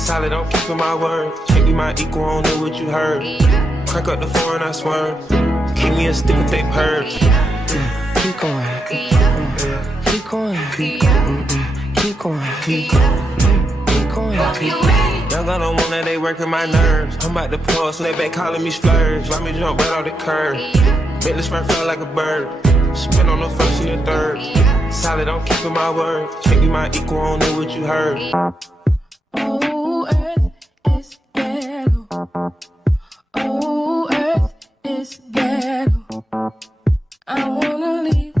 Solid, I'm keeping my word. Can't be my equal, I don't know what you heard. Crack up the foreign, I swear. Keep me a stick if they purge. Keep going. Keep going. Keep going. Keep going. Y'all got on one that they working my nerves. I'm about to pause, so they back calling me splurge. Why me jump right off the curb? Make the sprint fly like a bird. Spin on the first and the third. Solid, I'm keeping my word. Can't be my equal, I don't know what you heard. Oh, earth is ghetto. Oh, earth is ghetto. I wanna leave.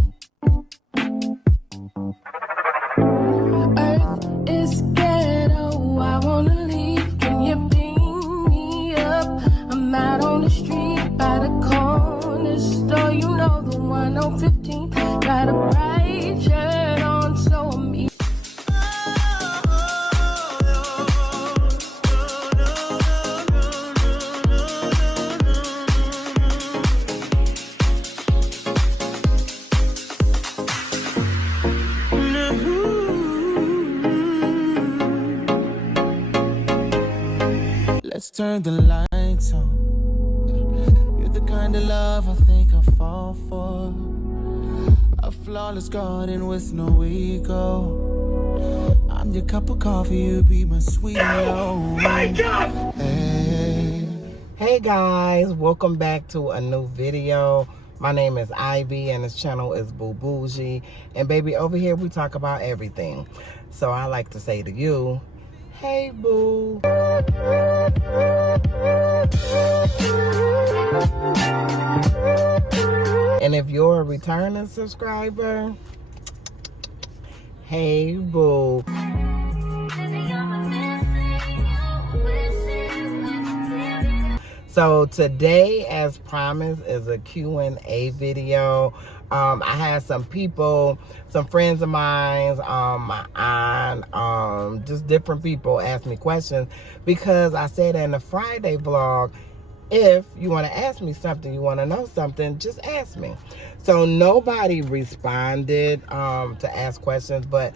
Earth is ghetto. I wanna leave. Can you beam me up? I'm out on the street by the corner store. You know the one on 15. Got a bright shirt on, so I'm eating. Let's turn the lights on. You're the kind of love I think I fall for. A flawless garden with no ego. I'm your cup of coffee, you be my sweet oh my God. Hey guys, welcome back to a new video. My name is Ivy and this channel is Boo Bougie. And baby, over here we talk about everything. So I like to say to you, hey boo. And if you're a returning subscriber, hey boo. So today, as promised, is a Q&A video. I had some people, some friends of mine, my aunt, just different people ask me questions because I said in the Friday vlog, if you want to ask me something, you want to know something, just ask me. So nobody responded to ask questions, but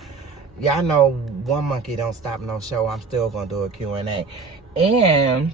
y'all know one monkey don't stop no show. I'm still going to do a Q&A. And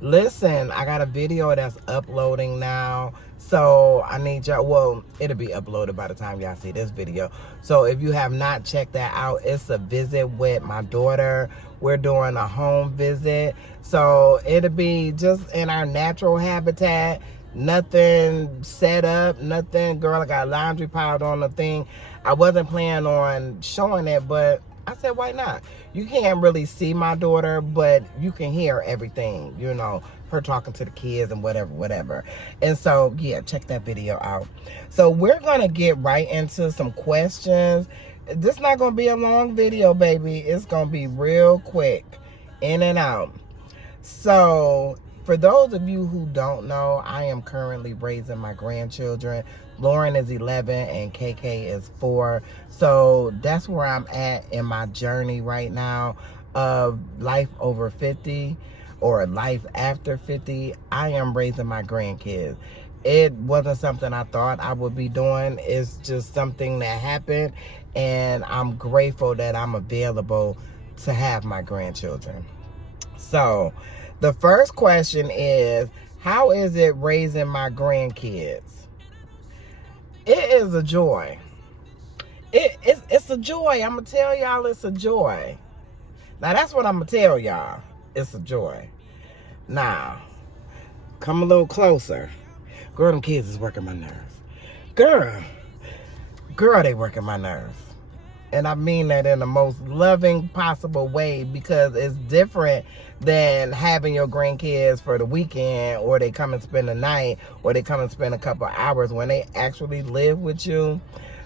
listen, I got a video that's uploading now. So I need y'all, well, it'll be uploaded by the time y'all see this video. So if you have not checked that out, it's a visit with my daughter. We're doing a home visit. So it'll be just in our natural habitat. Nothing set up, nothing. Girl, I got laundry piled on the thing. I wasn't planning on showing it, but I said, why not? You can't really see my daughter, but you can hear everything, you know, her talking to the kids and whatever. And so, yeah, check that video out. So we're going to get right into some questions. This is not going to be a long video, baby. It's going to be real quick, in and out. So for those of you who don't know, I am currently raising my grandchildren. Lauren is 11 and KK is 4. So that's where I'm at in my journey right now of life over 50 or life after 50. I am raising my grandkids. It wasn't something I thought I would be doing. It's just something that happened, and I'm grateful that I'm available to have my grandchildren. So the first question is, how is it raising my grandkids? It is a joy. It's a joy. I'm going to tell y'all it's a joy. Now, that's what I'm going to tell y'all. It's a joy. Now, come a little closer. Girl, them kids is working my nerves. Girl, they working my nerves. And I mean that in the most loving possible way, because it's different than having your grandkids for the weekend, or they come and spend the night, or they come and spend a couple hours when they actually live with you.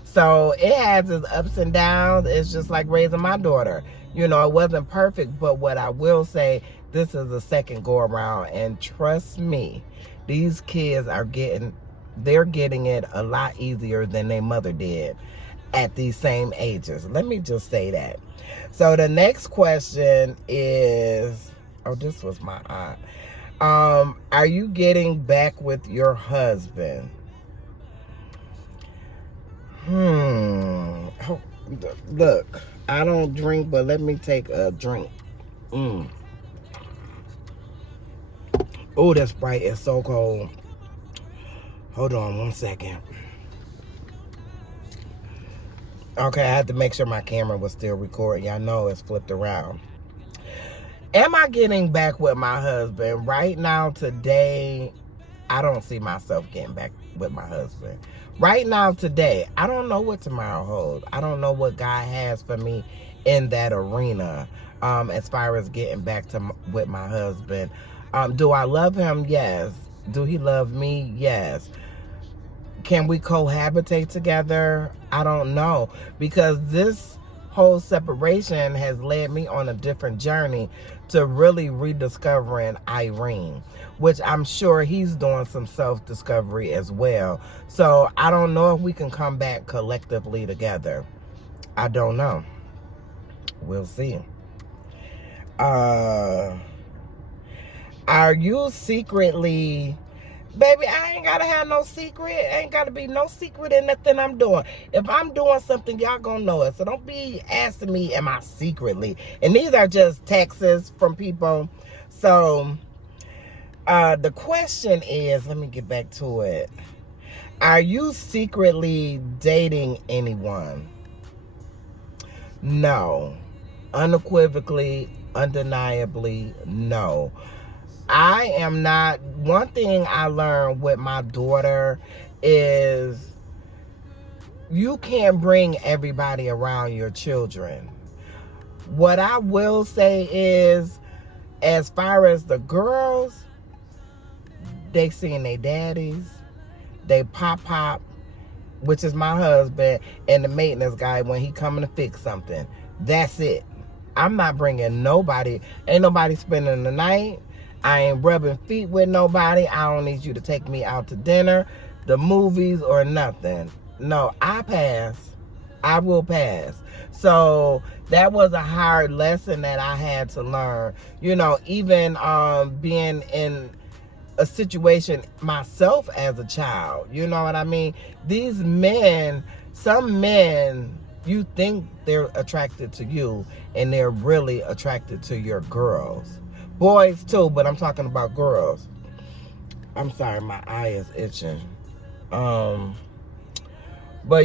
So it has its ups and downs. It's just like raising my daughter. You know, it wasn't perfect, but what I will say, this is the second go around, and trust me, these kids are they're getting it a lot easier than their mother did at these same ages. Let me just say that. So the next question is, oh, this was my aunt. Are you getting back with your husband? Oh, look, I don't drink, but let me take a drink. Oh, that Sprite is so cold. Hold on 1 second. Okay, I had to make sure my camera was still recording. Y'all know it's flipped around. Am I getting back with my husband? Right now, today, I don't see myself getting back with my husband. Right now, today, I don't know what tomorrow holds. I don't know what God has for me in that arena as far as getting back with my husband. Do I love him? Yes. Do he love me? Yes. Can we cohabitate together? I don't know, because this whole separation has led me on a different journey to really rediscovering Irene, which I'm sure he's doing some self-discovery as well. So I don't know if we can come back collectively together. I don't know. We'll see. Are you secretly... Baby, I ain't gotta have no secret. Ain't gotta be no secret in nothing I'm doing. If I'm doing something, y'all gonna know it. So don't be asking me, am I secretly? And these are just texts from people. So the question is, let me get back to it. Are you secretly dating anyone? No. Unequivocally, undeniably, no. I am not. One thing I learned with my daughter is you can't bring everybody around your children. What I will say is, as far as the girls, they seeing their daddies, they pop, which is my husband, and the maintenance guy when he coming to fix something. That's it. I'm not bringing nobody. Ain't nobody spending the night. I ain't rubbing feet with nobody. I don't need you to take me out to dinner, the movies, or nothing. No, I pass. I will pass. So that was a hard lesson that I had to learn. You know, even being in a situation myself as a child. You know what I mean? These men, some men, you think they're attracted to you, and they're really attracted to your girls. Boys too, but I'm talking about girls. I'm sorry, my eye is itching. But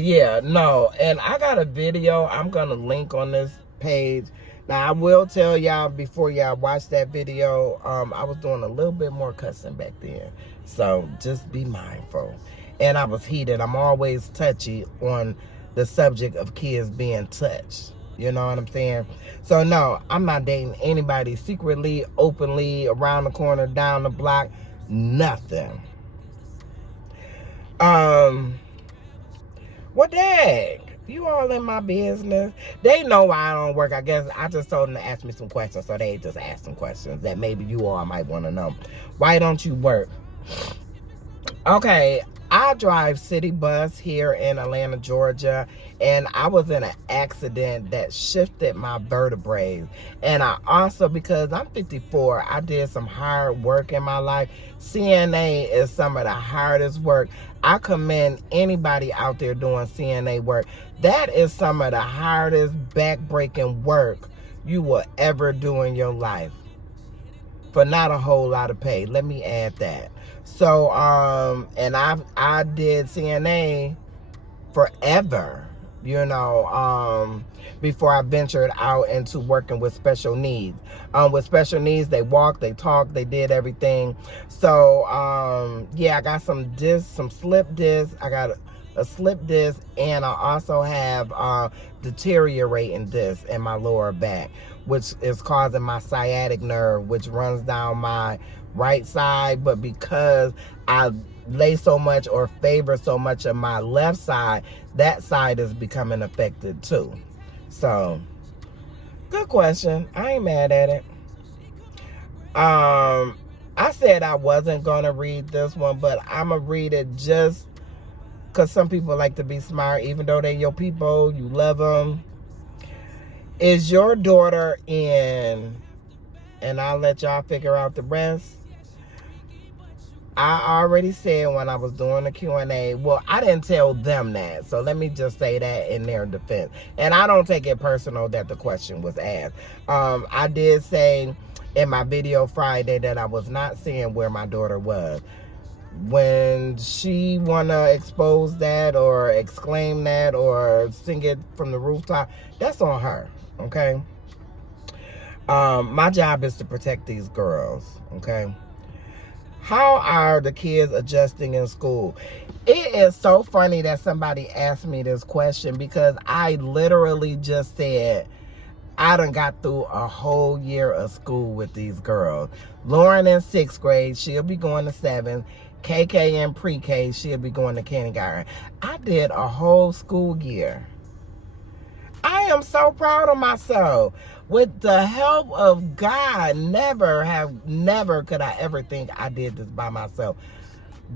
yeah, no. And I got a video I'm gonna link on this page. Now I will tell y'all before y'all watch that video, I was doing a little bit more cussing back then. So just be mindful. And I was heated. I'm always touchy on the subject of kids being touched. You know what I'm saying? So no, I'm not dating anybody secretly, openly, around the corner, down the block, nothing. What the heck? You all in my business. They know why I don't work. I guess I just told them to ask me some questions, so they just asked some questions that maybe you all might want to know. Why don't you work? Okay, I drive city bus here in Atlanta, Georgia, and I was in an accident that shifted my vertebrae. And I also, because I'm 54, I did some hard work in my life. CNA is some of the hardest work. I commend anybody out there doing CNA work. That is some of the hardest back-breaking work you will ever do in your life, for not a whole lot of pay. Let me add that. So, and I did CNA forever, you know, before I ventured out into working with special needs. With special needs, they walk, they talk, they did everything. So, yeah, I got some discs, some slip discs. I got a slip disc, and I also have deteriorating discs in my lower back, which is causing my sciatic nerve, which runs down my right side. But because I lay so much or favor so much of my left side, that side is becoming affected too. So, good question. I ain't mad at it. I said I wasn't gonna read this one, but I'm gonna read it just because some people like to be smart, even though they're your people, you love them. Is your daughter in, and I'll let y'all figure out the rest, I already said when I was doing the Q&A, well, I didn't tell them that. So let me just say that in their defense. And I don't take it personal that the question was asked. I did say in my video Friday that I was not seeing where my daughter was. When she want to expose that or exclaim that or sing it from the rooftop, that's on her, okay? My job is to protect these girls, okay? How are the kids adjusting in school? It is so funny that somebody asked me this question because I literally just said, I done got through a whole year of school with these girls. Lauren in 6th grade, she'll be going to 7th. KK in pre-K, she'll be going to kindergarten. I did a whole school year. I am so proud of myself. With the help of God, never could I ever think I did this by myself.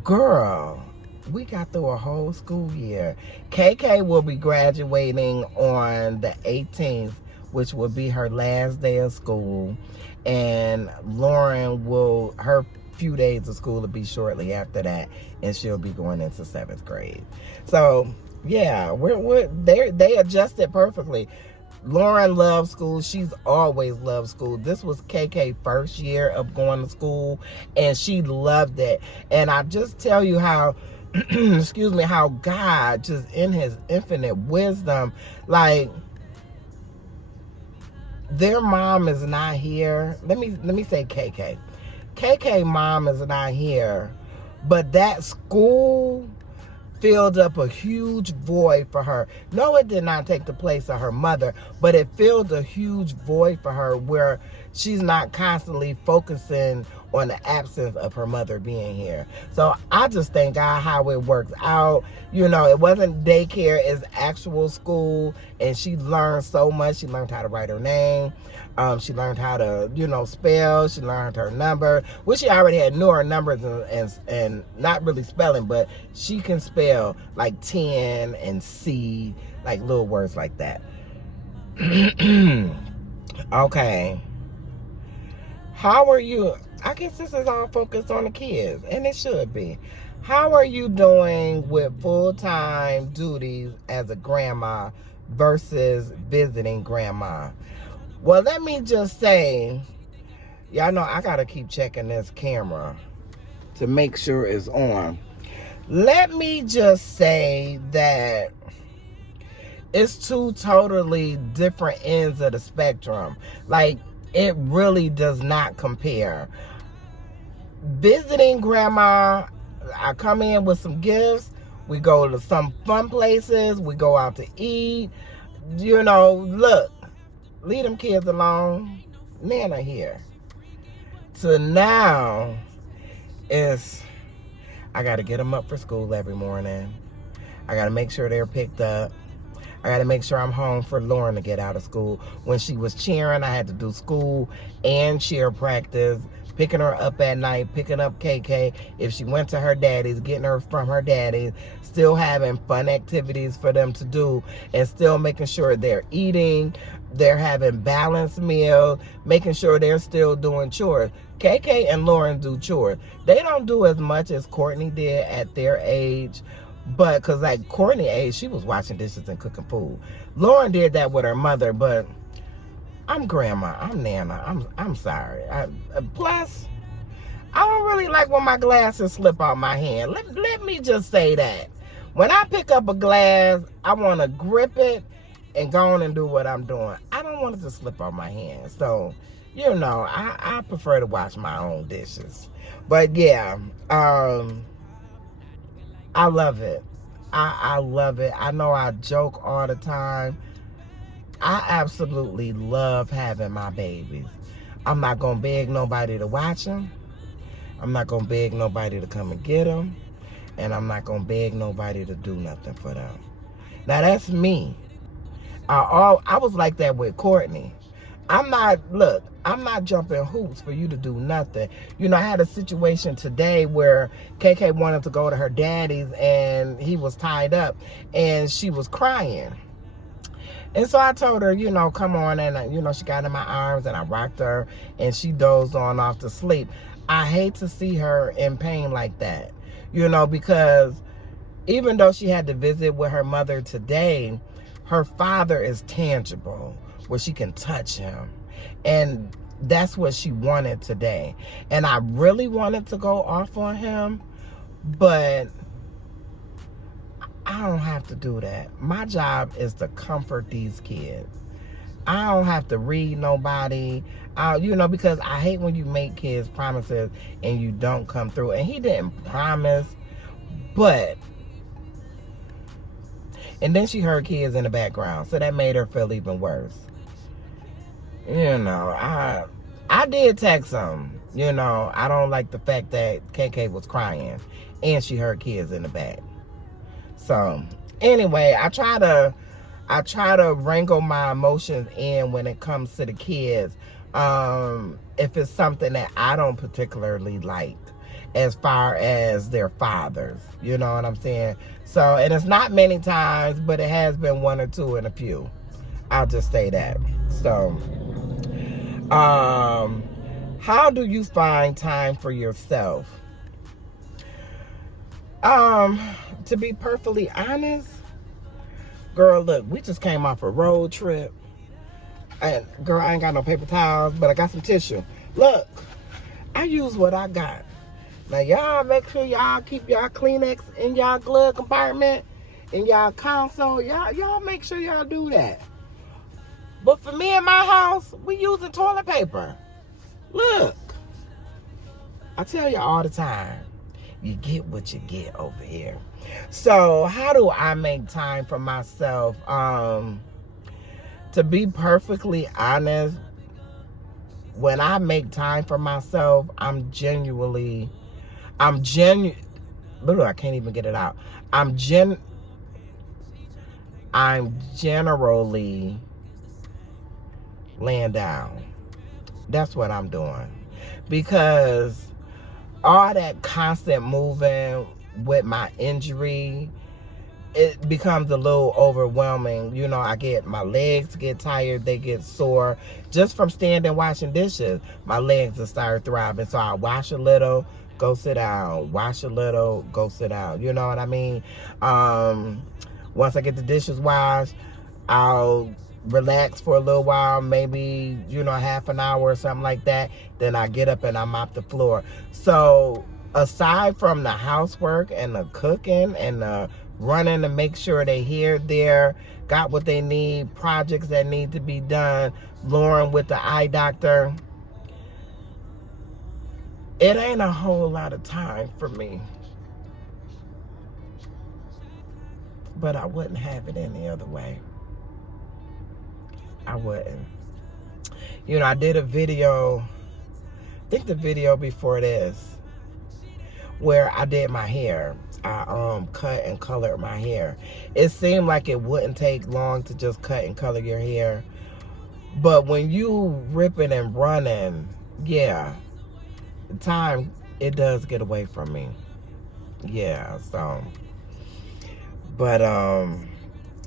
Girl, we got through a whole school year. KK will be graduating on the 18th, which will be her last day of school. And Lauren her few days of school will be shortly after that, and she'll be going into 7th grade. So, yeah, they adjusted perfectly. Lauren loves school. She's always loved school. This was KK's first year of going to school, and she loved it. And I just tell you how, excuse me, how God, just in his infinite wisdom, like, their mom is not here. Let me say KK. KK mom is not here, but that school filled up a huge void for her. No, it did not take the place of her mother, but it filled a huge void for her where she's not constantly focusing on the absence of her mother being here. So I just thank God how it works out. You know, it wasn't daycare, it's actual school, and she learned so much. She learned how to write her name. She learned how to, spell. She learned her number, which she already knew her numbers and not really spelling, but she can spell like 10 and C, like little words like that. Okay. How are you? I guess this is all focused on the kids, and it should be. How are you doing with full-time duties as a grandma versus visiting grandma? Well, let me just say, y'all know I gotta keep checking this camera to make sure it's on. Let me just say that it's two totally different ends of the spectrum. Like, it really does not compare. Visiting grandma, I come in with some gifts. We go to some fun places. We go out to eat. Look, leave them kids alone. Nana here. So now, I got to get them up for school every morning. I got to make sure they're picked up. I got to make sure I'm home for Lauren to get out of school. When she was cheering, I had to do school and cheer practice, picking her up at night, picking up KK. If she went to her daddy's, getting her from her daddy's, still having fun activities for them to do, and still making sure they're eating, they're having balanced meals, making sure they're still doing chores. KK and Lauren do chores. They don't do as much as Courtney did at their age, but because like Courtney's age, she was washing dishes and cooking food. Lauren did that with her mother, but I'm grandma, I'm Nana, I'm sorry. Plus, I don't really like when my glasses slip out my hand. Let me just say that. When I pick up a glass, I want to grip it and go on and do what I'm doing. I don't want it to slip out my hand. So, I prefer to wash my own dishes. But yeah, I love it. I love it. I know I joke all the time. I absolutely love having my babies. I'm not going to beg nobody to watch them. I'm not going to beg nobody to come and get them. And I'm not going to beg nobody to do nothing for them. Now, that's me. I was like that with Courtney. I'm not jumping hoops for you to do nothing. I had a situation today where KK wanted to go to her daddy's and he was tied up and she was crying. And so I told her, come on. And, she got in my arms and I rocked her and she dozed on off to sleep. I hate to see her in pain like that, because even though she had to visit with her mother today, her father is tangible, where she can touch him. And that's what she wanted today. And I really wanted to go off on him, but I don't have to do that. My job is to comfort these kids. I don't have to read nobody, because I hate when you make kids promises and you don't come through. And he didn't promise, but... And then she heard kids in the background, so that made her feel even worse. I did text him. I don't like the fact that KK was crying and she heard kids in the back. So anyway, I try to wrangle my emotions in when it comes to the kids. If it's something that I don't particularly like, as far as their fathers, you know what I'm saying? So, and it's not many times, but it has been one or two and a few. I'll just say that. So, how do you find time for yourself? To be perfectly honest, girl, look, we just came off a road trip. And girl, I ain't got no paper towels, but I got some tissue. Look, I use what I got. Now, y'all make sure y'all keep y'all Kleenex in y'all glove compartment, in y'all console. Y'all make sure y'all do that. But for me in my house, we using toilet paper. Look, I tell you all the time, you get what you get over here. So how do I make time for myself? To be perfectly honest, when I make time for myself, I can't even get it out. I'm generally laying down. That's what I'm doing. Because all that constant moving with my injury, it becomes a little overwhelming. My legs get tired, they get sore. Just from standing washing dishes, my legs will start throbbing. So I wash a little, go sit down, wash a little, go sit down. You know what I mean? Once I get the dishes washed, I'll relax for a little while, maybe, half an hour or something like that. Then I get up and I mop the floor. So aside from the housework and the cooking and the running to make sure they here, there, got what they need, projects that need to be done, Lauren with the eye doctor, it ain't a whole lot of time for me. But I wouldn't have it any other way. I wouldn't. I did a video, I think the video before this, where I did my hair. I cut and colored my hair. It seemed like it wouldn't take long to just cut and color your hair. But when you ripping and running, yeah, time, it does get away from me. Yeah, so. But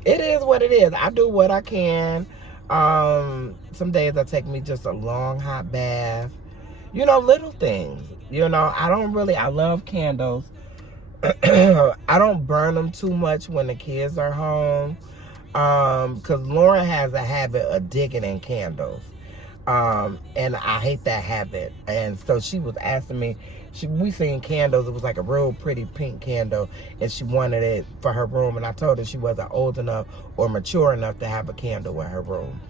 it is what it is. I do what I can. Some days I take me just a long hot bath. Little things. I love candles. I don't burn them too much when the kids are home. Because Lauren has a habit of digging in candles. And I hate that habit. And so she was asking me, we seen candles. It was like a real pretty pink candle, and she wanted it for her room. And I told her she wasn't old enough or mature enough to have a candle in her room.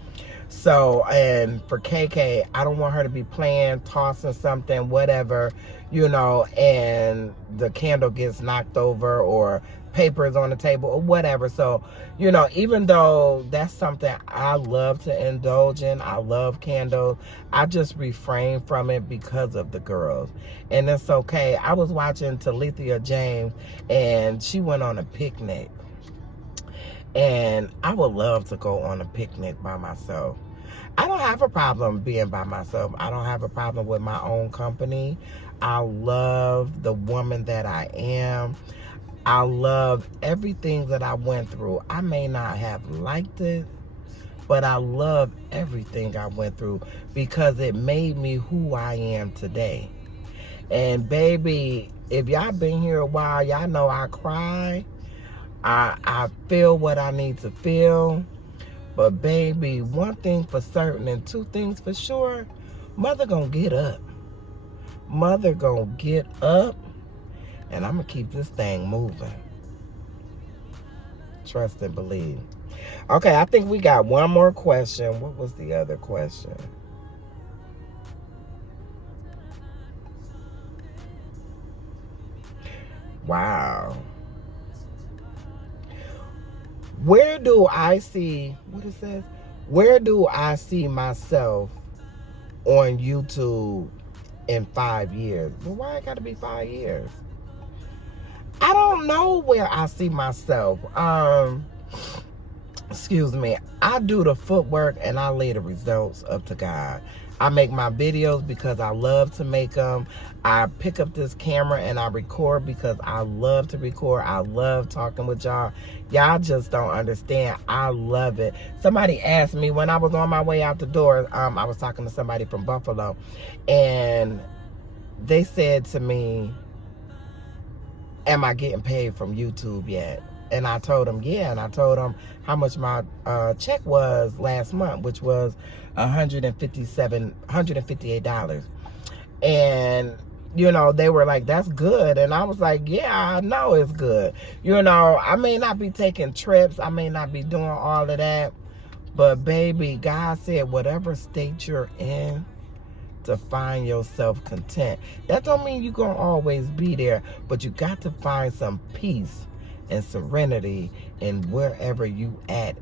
So, and for KK, I don't want her to be playing, tossing something, whatever, and the candle gets knocked over or papers on the table or whatever. So, even though that's something I love to indulge in, I love candles, I just refrain from it because of the girls. And it's okay. I was watching Talithia James, and she went on a picnic. And I would love to go on a picnic by myself. I don't have a problem being by myself. I don't have a problem with my own company. I love the woman that I am. I love everything that I went through. I may not have liked it, But I love everything I went through because it made me who I am today. And baby, if y'all been here a while, y'all know I cry. I feel what I need to feel. But baby, one thing for certain and two things for sure, mother gonna get up. Mother gonna get up, and I'm gonna keep this thing moving. Trust and believe. Okay, I think we got one more question. What was the other question? Wow. Where do I see, what it says? Where do I see myself on YouTube in 5 years? Well, why it gotta be 5 years? I don't know where I see myself. Excuse me. I do the footwork and I lay the results up to God. I make my videos because I love to make them. I pick up this camera and I record because I love to record. I love talking with y'all. Y'all just don't understand. I love it. Somebody asked me when I was on my way out the door, I was talking to somebody from Buffalo, and they said to me, am I getting paid from YouTube yet? And I told them, yeah. And I told them how much my check was last month, which was $158. And, you know, they were like, that's good. And I was like, yeah, I know it's good. You know, I may not be taking trips. I may not be doing all of that. But, baby, God said, whatever state you're in, to find yourself content. That don't mean you're going to always be there, but you got to find some peace and serenity in wherever you at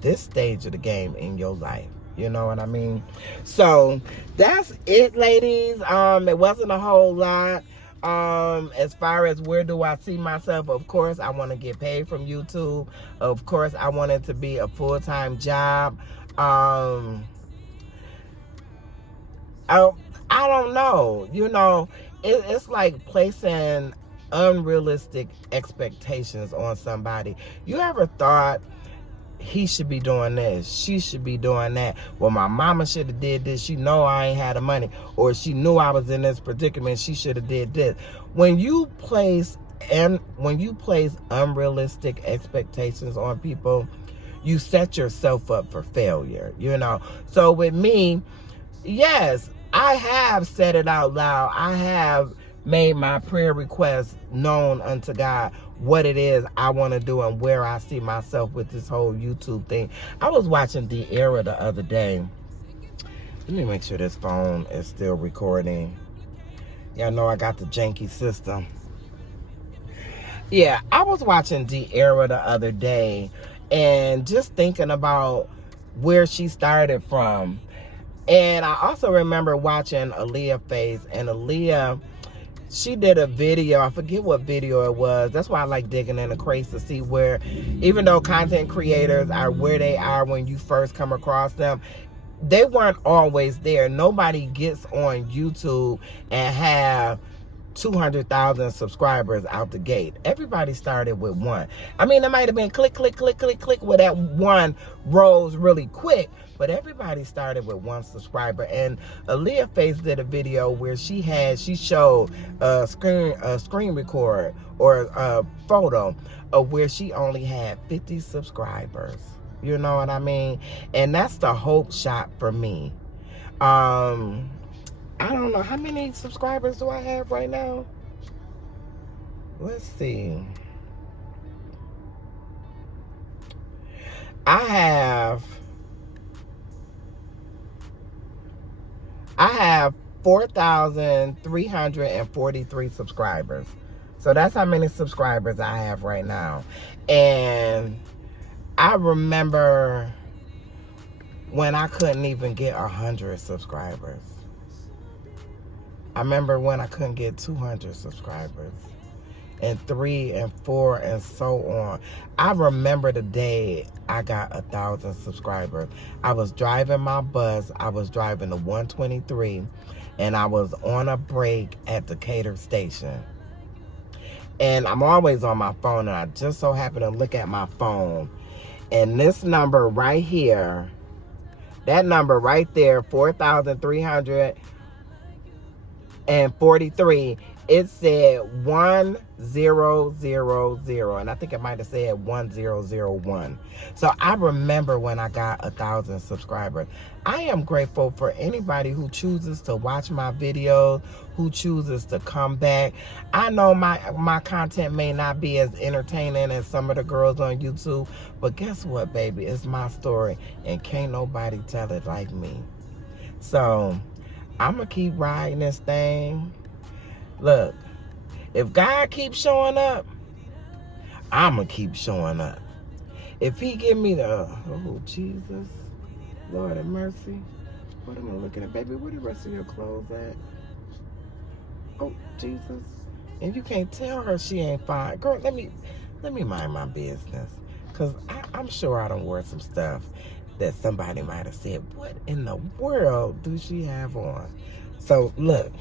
this stage of the game in your life. You know what I mean? So that's it, ladies. It wasn't a whole lot. As far as where do I see myself, of course, I want to get paid from YouTube. Of course, I want it to be a full-time job. I don't know. You know, it's like placing unrealistic expectations on somebody. You ever thought he should be doing this, she should be doing that? Well, my mama should have did this. She know I ain't had the money, or she knew I was in this predicament. She should have did this. When you place unrealistic expectations on people, you set yourself up for failure. You know. So with me, yes, I have said it out loud. I have made my prayer request known unto God, what it is I want to do and where I see myself with this whole YouTube thing. I was watching The Era the other day. Let me make sure this phone is still recording. Y'all know I got the janky system. Yeah, I was watching The Era the other day and just thinking about where she started from. And I also remember watching Aaliyah Face, and Aaliyah, she did a video. I forget what video it was. That's why I like digging in the crates to see where, even though content creators are where they are when you first come across them, they weren't always there. Nobody gets on YouTube and have 200,000 subscribers out the gate. Everybody started with one. I mean, it might have been click, click, click, click, click, where that one rose really quick, but everybody started with one subscriber. And Aaliyah Face did a video where she showed a screen record or a photo of where she only had 50 subscribers. You know what I mean? And that's the hope shot for me. I don't know, how many subscribers do I have right now? Let's see. I have 4,343 subscribers. So that's how many subscribers I have right now. And I remember when I couldn't even get 100 subscribers. I remember when I couldn't get 200 subscribers, and 3 and 4 and so on. I remember the day I got 1,000 subscribers. I was driving my bus. I was driving the 123, and I was on a break at Decatur station. And I'm always on my phone, and I just so happened to look at my phone, And this number right here, that number right there, 4,343, it said 1000, and I think it might have said 1001. So I remember when I got 1,000 subscribers. I am grateful for anybody who chooses to watch my videos, who chooses to come back. I know my content may not be as entertaining as some of the girls on YouTube, but guess what, baby? It's my story, and can't nobody tell it like me. So I'm gonna keep riding this thing. Look, if God keeps showing up, I'm gonna keep showing up. If he give me the, oh Jesus, Lord have mercy. What am I looking at, baby? Where the rest of your clothes at? Oh Jesus. And you can't tell her she ain't fine. Girl, let me mind my business. Cause I'm sure I done wore some stuff that somebody might have said, what in the world do she have on? So look,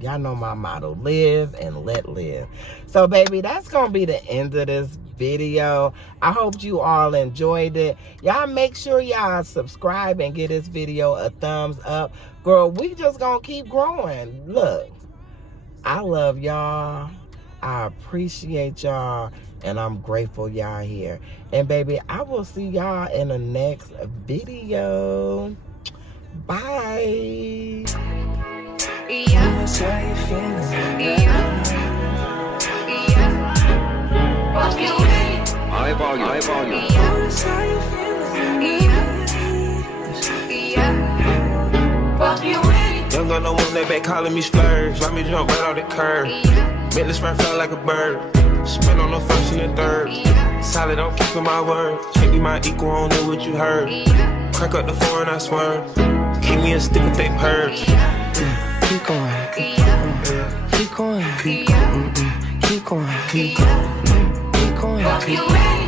y'all know my motto, live and let live. So baby, that's gonna be the end of this video. I hope you all enjoyed it. Y'all make sure y'all subscribe and give this video a thumbs up. Girl, we just gonna keep growing. Look, I love y'all. I appreciate y'all. And I'm grateful y'all here. And baby, I will see y'all in the next video. Bye. Yeah. High volume. Young girl, no one they back calling me splurge. Why me jump right off the curb? Make the sprint fly like a bird. Spin on the first and the third. Solid, I'm keeping my word. Can't be my equal, I don't know what you heard. Crack up the foreign, I swear. Keep me a stick if they purge. Keep going. Keep going. Keep going. Keep going. Keep going.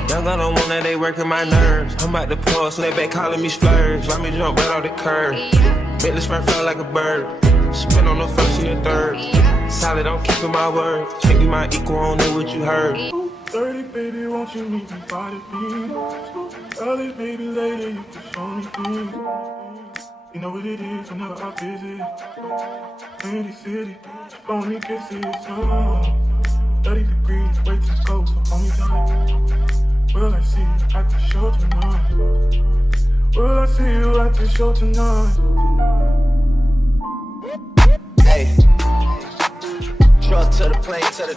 Young girl, no one they working my nerves. I'm about to pour, so they back calling me splurge. Why me jump right off the curb? Make the sprint fly like a bird. Spin on the first and the third. Solid, I'm keeping my word. Can't be my equal, I don't know what you heard. 30, baby, won't you meet me by the beat? Tell it, baby, later, you can show me things. You know what it is whenever I visit. Windy city, lonely kisses, 30 degrees, way too cold, so hold me tight. Will I see you at the show tonight? Will I see you at the show tonight? Hey. Truck to the plane to the